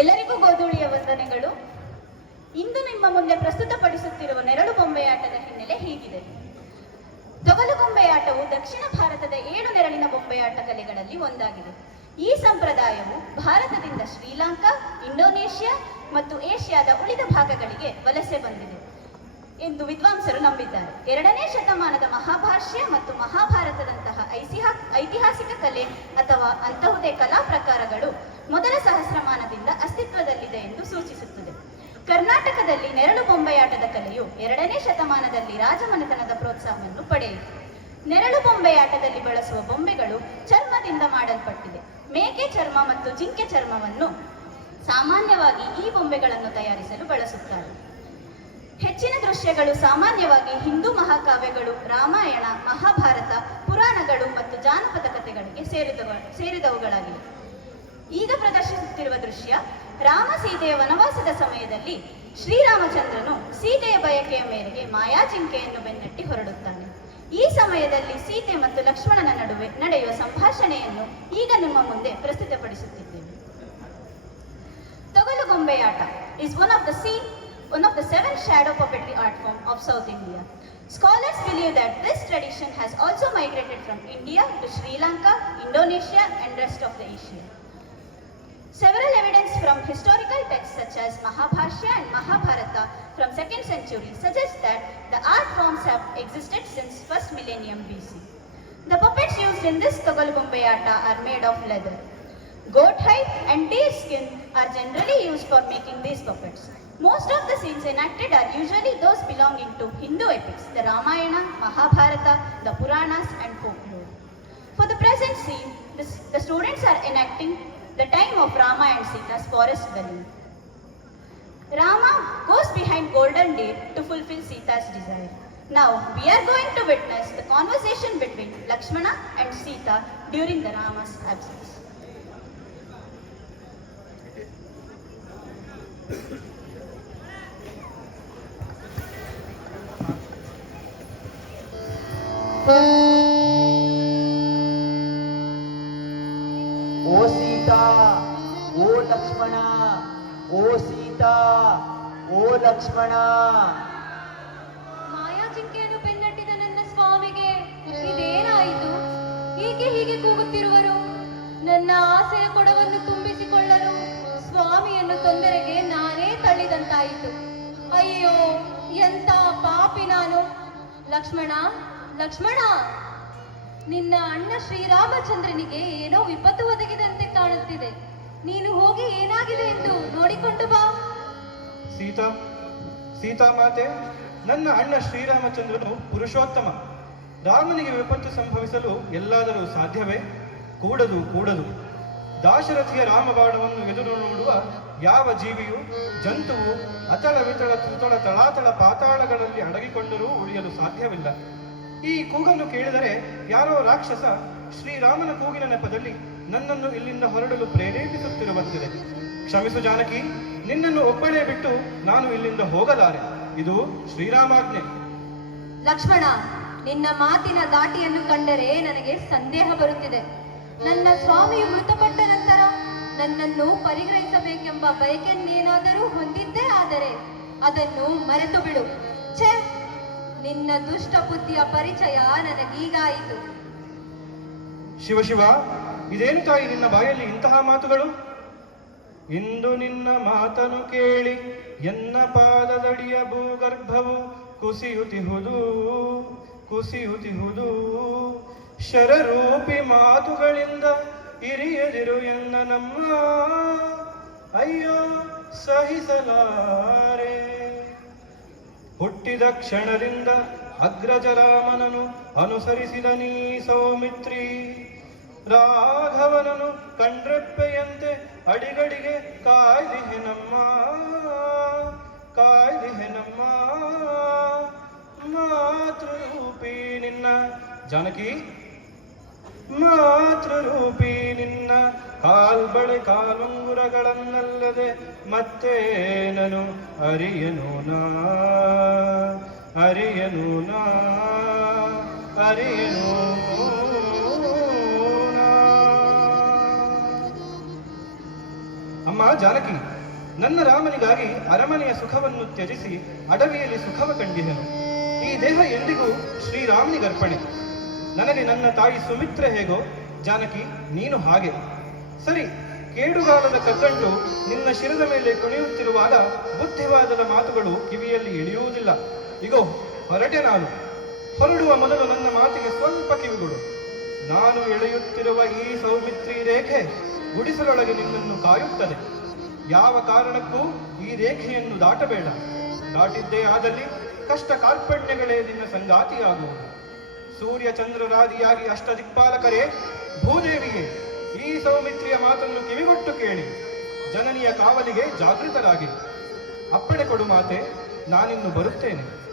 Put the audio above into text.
ಎಲ್ಲರಿಗೂ ಗೋಧೂಳಿಯ ವಂದನೆಗಳು. ಇಂದು ನಿಮ್ಮ ಮುಂದೆ ಪ್ರಸ್ತುತಪಡಿಸುತ್ತಿರುವ ನೆರಳು ಬೊಂಬೆಯಾಟದ ಹಿನ್ನೆಲೆ ಹೀಗಿದೆ. ತೊಗಲು ಗೊಂಬೆಯಾಟವು ದಕ್ಷಿಣ ಭಾರತದ 7 ನೆರಳಿನ ಬೊಂಬೆಯಾಟ ಕಲೆಗಳಲ್ಲಿ ಒಂದಾಗಿದೆ. ಈ ಸಂಪ್ರದಾಯವು ಭಾರತದಿಂದ ಶ್ರೀಲಂಕಾ, ಇಂಡೋನೇಷ್ಯಾ ಮತ್ತು ಏಷ್ಯಾದ ಉಳಿದ ಭಾಗಗಳಿಗೆ ವಲಸೆ ಬಂದಿದೆ ಎಂದು ವಿದ್ವಾಂಸರು ನಂಬಿದ್ದಾರೆ. 2ನೇ ಶತಮಾನದ ಮಹಾಭಾಷ್ಯ ಮತ್ತು ಮಹಾಭಾರತದಂತಹ ಐತಿಹಾಸಿಕ ಕಲೆ ಅಥವಾ ಅಂತಹುದೇ ಕಲಾ ಪ್ರಕಾರಗಳು ಮೊದಲ ಸಹಸ್ರಮಾನದಿಂದ ಅಸ್ತಿತ್ವದಲ್ಲಿದೆ ಎಂದು ಸೂಚಿಸುತ್ತದೆ. ಕರ್ನಾಟಕದಲ್ಲಿ ನೆರಳು ಬೊಂಬೆಯಾಟದ ಕಲೆಯು 2ನೇ ಶತಮಾನದಲ್ಲಿ ರಾಜಮನೆತನದ ಪ್ರೋತ್ಸಾಹವನ್ನು ಪಡೆಯಿತು. ನೆರಳು ಬೊಂಬೆಯಾಟದಲ್ಲಿ ಬಳಸುವ ಬೊಂಬೆಗಳು ಚರ್ಮದಿಂದ ಮಾಡಲ್ಪಟ್ಟಿದೆ. ಮೇಕೆ ಚರ್ಮ ಮತ್ತು ಜಿಂಕೆ ಚರ್ಮವನ್ನು ಸಾಮಾನ್ಯವಾಗಿ ಈ ಬೊಂಬೆಗಳನ್ನು ತಯಾರಿಸಲು ಬಳಸುತ್ತಾರೆ. ಹೆಚ್ಚಿನ ದೃಶ್ಯಗಳು ಸಾಮಾನ್ಯವಾಗಿ ಹಿಂದೂ ಮಹಾಕಾವ್ಯಗಳು, ರಾಮಾಯಣ, ಮಹಾಭಾರತ, ಪುರಾಣಗಳು ಮತ್ತು ಜಾನಪದ ಕಥೆಗಳಿಗೆ ಸೇರಿದವುಗಳಾಗಿವೆ. ಈಗ ಪ್ರದರ್ಶಿಸುತ್ತಿರುವ ದೃಶ್ಯ ರಾಮ ಸೀತೆಯ ವನವಾಸದ ಸಮಯದಲ್ಲಿ ಶ್ರೀರಾಮಚಂದ್ರನು ಸೀತೆಯ ಬಯಕೆಯ ಮೇರೆಗೆ ಮಾಯಾ ಜಿಂಕೆಯನ್ನು ಬೆನ್ನಟ್ಟಿ ಹೊರಡುತ್ತಾನೆ. ಈ ಸಮಯದಲ್ಲಿ ಸೀತೆ ಮತ್ತು ಲಕ್ಷ್ಮಣನ ನಡುವೆ ನಡೆಯುವ ಸಂಭಾಷಣೆಯನ್ನು ಈಗ ನಿಮ್ಮ ಮುಂದೆ ಪ್ರಸ್ತುತಪಡಿಸುತ್ತಿದ್ದೇವೆ. ತೊಗಲು ಗೊಂಬೆಯಾಟ is one of the 7 shadow puppetry art form of South India. Scholars believe that this tradition has also migrated from India to Sri Lanka, Indonesia and rest of the Asia. Several evidence from historical texts such as Mahabhashya and Mahabharata from 2nd century suggest that the art forms have existed since 1st millennium BC. The puppets used in this Togal Bombayata are made of leather. Goat hide and deer skin are generally used for making these puppets. Most of the scenes enacted are usually those belonging to Hindu epics, the Ramayana, Mahabharata, the Puranas and folklore. For the present scene, the students are enacting the time of Rama and Sita's forest dwelling. Rama goes behind golden deer to fulfill Sita's desire. Now we are going to witness the conversation between Lakshmana and Sita during the Rama's absence. ಓ ಸೀತಾ, ಓ ಲಕ್ಷ್ಮಣ, ಓ ಸೀತಾ, ಓ ಲಕ್ಷ್ಮಣ. ಮಾಯಾ ಜಿಂಕೆಯನ್ನು ಬೆನ್ನಟ್ಟಿದ ನನ್ನ ಸ್ವಾಮಿಗೆ ಇದೇನಾಯಿತು? ಏಕೆ ಹೀಗೆ ಕೂಗುತ್ತಿರುವರು? ನನ್ನ ಆಸೆಯ ಕೊಡವನ್ನು ತುಂಬಿಸಿಕೊಳ್ಳಲು ಸ್ವಾಮಿಯನ್ನು ತೊಂದರೆಗೆ ನಾನೇ ತಳ್ಳಿದಂತಾಯಿತು. ಅಯ್ಯೋ, ಎಂತ ಪಾಪಿ ನಾನು! ಲಕ್ಷ್ಮಣ, ಲಕ್ಷ್ಮಣ, ನಿನ್ನ ಅಣ್ಣ ಶ್ರೀರಾಮಚಂದ್ರನಿಗೆ ಏನೋ ವಿಪತ್ತು ಒದಗಿದಂತೆ ಕಾಣುತ್ತಿದೆ. ನೀನು ಹೋಗಿ ಏನಾಗಿದೆ ಎಂದು ನೋಡಿಕೊಂಡು ಬಾ. ಸೀತಾ, ಸೀತಾ ಮಾತೆ, ನನ್ನ ಅಣ್ಣ ಶ್ರೀರಾಮಚಂದ್ರನು ಪುರುಷೋತ್ತಮ. ರಾಮನಿಗೆ ವಿಪತ್ತು ಸಂಭವಿಸಲು ಎಲ್ಲಾದರೂ ಸಾಧ್ಯವೇ? ಕೂಡದು ಕೂಡದು. ದಾಶರಥಿಯ ರಾಮಬಾಣವನ್ನು ಎದುರು ನೋಡುವ ಯಾವ ಜೀವಿಯು, ಜಂತುವು ಅತಳ ವಿತಳ ತ್ರಿತಳ ತಳಾತಳ ಪಾತಾಳಗಳಲ್ಲಿ ಅಡಗಿಕೊಂಡರೂ ಉಳಿಯಲು ಸಾಧ್ಯವಿಲ್ಲ. ಈ ಕೂಗನ್ನು ಕೇಳಿದರೆ ಯಾರೋ ರಾಕ್ಷಸ ಶ್ರೀರಾಮನ ಕೂಗಿನ ನೆಪದಲ್ಲಿ ನನ್ನನ್ನು ಇಲ್ಲಿಂದ ಹೊರಡಲು ಪ್ರೇರೇಪಿಸುತ್ತಿರುವಂತಿದೆ. ಕ್ಷಮಿಸು ಜಾನಕಿ, ನಿನ್ನನ್ನು ಒಬ್ಬಳೇ ಬಿಟ್ಟು ನಾನು ಇಲ್ಲಿಂದ ಹೋಗಲಾರೆ. ಇದು ಶ್ರೀರಾಮಾಜ್ಞೆ. ಲಕ್ಷ್ಮಣ, ನಿನ್ನ ಮಾತಿನ ದಾಟಿಯನ್ನು ಕಂಡರೆ ನನಗೆ ಸಂದೇಹ ಬರುತ್ತಿದೆ. ನನ್ನ ಸ್ವಾಮಿಯು ಮೃತಪಟ್ಟ ನಂತರ ನನ್ನನ್ನು ಪರಿಗ್ರಹಿಸಬೇಕೆಂಬ ಬಯಕೆಯನ್ನೇನಾದರೂ ಹೊಂದಿದ್ದೇ ಆದರೆ ಅದನ್ನು ಮರೆತು ಬಿಡು. ಛೇ, ನಿನ್ನ ದುಷ್ಟ ಬುದ್ಧಿಯ ಪರಿಚಯ ನನಗೀಗಾಯಿತು. ಶಿವ ಶಿವ, ಇದೇನು ತಾಯಿ ನಿನ್ನ ಬಾಯಲ್ಲಿ ಇಂತಹ ಮಾತುಗಳು? ಇಂದು ನಿನ್ನ ಮಾತನು ಕೇಳಿ ಎನ್ನ ಪಾದದಡಿಯ ಭೂಗರ್ಭವು ಕುಸಿಯುತ್ತಿಹುದು ಕುಸಿಯುತ್ತಿಹುದು. ಶರರೂಪಿ ಮಾತುಗಳಿಂದ ಇರಿಯದಿರು ಎನ್ನ ನಮ್ಮ. ಅಯ್ಯೋ ಸಹಿಸಲಾರೆ. ಹುಟ್ಟಿದ ಕ್ಷಣದಿಂದ ಅಗ್ರಜರಾಮನನು ಅನುಸರಿಸಿದ ನೀ ಸೌಮಿತ್ರಿ. ರಾಘವನನು ಕಂಡ್ರೆಪ್ಪೆಯಂತೆ ಅಡಿಗಡಿಗೆ ಕಾಯ್ದಿಹೆ ನಮ್ಮ, ಕಾಯ್ದಿಹೆ ನಮ್ಮ. ಮಾತೃರೂಪಿ ನಿನ್ನ ಜಾನಕಿ, ಮಾತೃರೂಪಿ ನಿನ್ನ ಕಾಲ್ಬಳೆ ಕಾಲುಂಗುರಗಳನ್ನಲ್ಲದೆ ಮತ್ತೇನನು ಅರಿಯನು ನಾ, ಅರಿಯನು ನಾ, ಅರಿಯನು ನಾ. ಅಮ್ಮ ಜಾನಕಿ, ನನ್ನ ರಾಮನಿಗಾಗಿ ಅರಮನೆಯ ಸುಖವನ್ನು ತ್ಯಜಿಸಿ ಅಡವಿಯಲ್ಲಿ ಸುಖವ ಕಂಡಿಹೆನು. ಈ ದೇಹ ಎಂದಿಗೂ ಶ್ರೀರಾಮನಿಗರ್ಪಣೆ. ನನಗೆ ನನ್ನ ತಾಯಿ ಸುಮಿತ್ರೆ ಹೇಗೋ, ಜಾನಕಿ ನೀನು ಹಾಗೆ. ಸರಿ, ಕೇಡುಗಾಲದ ಕಗ್ಗಂಟು ನಿನ್ನ ಶಿರದ ಮೇಲೆ ಕುಣಿಯುತ್ತಿರುವಾಗ ಬುದ್ಧಿವಾದದ ಮಾತುಗಳು ಕಿವಿಯಲ್ಲಿ ಇಳಿಯುವುದಿಲ್ಲ. ಇಗೋ ಹೊರಟೆ ನಾನು. ಹೊರಡುವ ಮೊದಲು ನನ್ನ ಮಾತಿಗೆ ಸ್ವಲ್ಪ ಕಿವಿಗೊಡು. ನಾನು ಎಳೆಯುತ್ತಿರುವ ಈ ಸೌಮಿತ್ರಿ ರೇಖೆ ಗುಡಿಸಲೊಳಗೆ ನಿನ್ನನ್ನು ಕಾಯುತ್ತದೆ. ಯಾವ ಕಾರಣಕ್ಕೂ ಈ ರೇಖೆಯನ್ನು ದಾಟಬೇಡ. ದಾಟಿದ್ದೇ ಆದಲ್ಲಿ ಕಷ್ಟ ಕಾರ್ಪಣ್ಯಗಳೇ ನಿನ್ನ ಸಂಗಾತಿಯಾಗುವುದು. ಸೂರ್ಯ ಚಂದ್ರರಾದಿಯಾಗಿ ಅಷ್ಟದಿಕ್ಪಾಲಕರೇ, ಭೂದೇವಿಯೇ, ಈ ಸೌಮಿತ್ರಿಯ ಮಾತನ್ನು ಕಿವಿಗೊಟ್ಟು ಕೇಳಿ. ಜನನಿಯ ಕಾವಲಿಗೆ ಜಾಗೃತರಾಗಿ. ಅಪ್ಪಣೆ ಕೊಡು ಮಾತೆ, ನಾನಿನ್ನು ಬರುತ್ತೇನೆ.